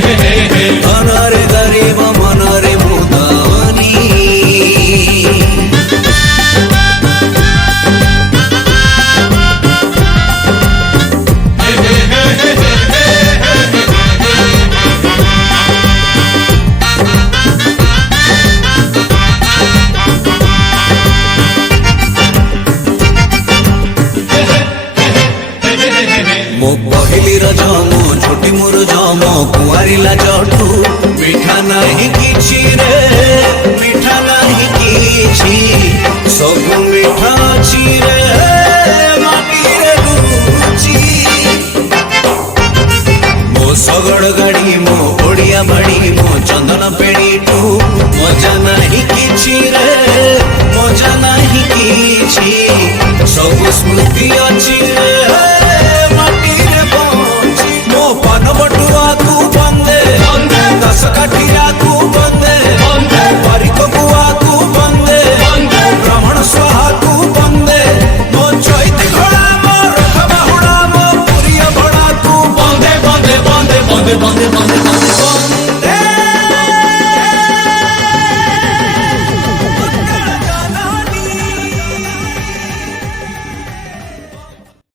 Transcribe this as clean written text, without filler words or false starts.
धनरे गरीब मनरे मुदानी मो पहली रजम छोटी मोर जम कुआरी लाजठू मिठा नहीं किछि रे मिठा नहीं किछि सब मिठा अछि रे माटी रे गुरुची मो सगड़ गाड़ी मो ओडिया बाड़ी मो चंदन पेड़ीठू मजा नहीं किछि रे मजा नहीं किछि सब स्मृति अछि रे बटुआ को बंदे दस कटिया को बंदे परिक बुआ को बंदे ब्राह्मण स्वाहा को बंदे मो चैत घोड़ा मो रथ बाहुड़ा मो पुरिया घोड़ा को बंदे बंदे बंदे बंदे बंदे बंदे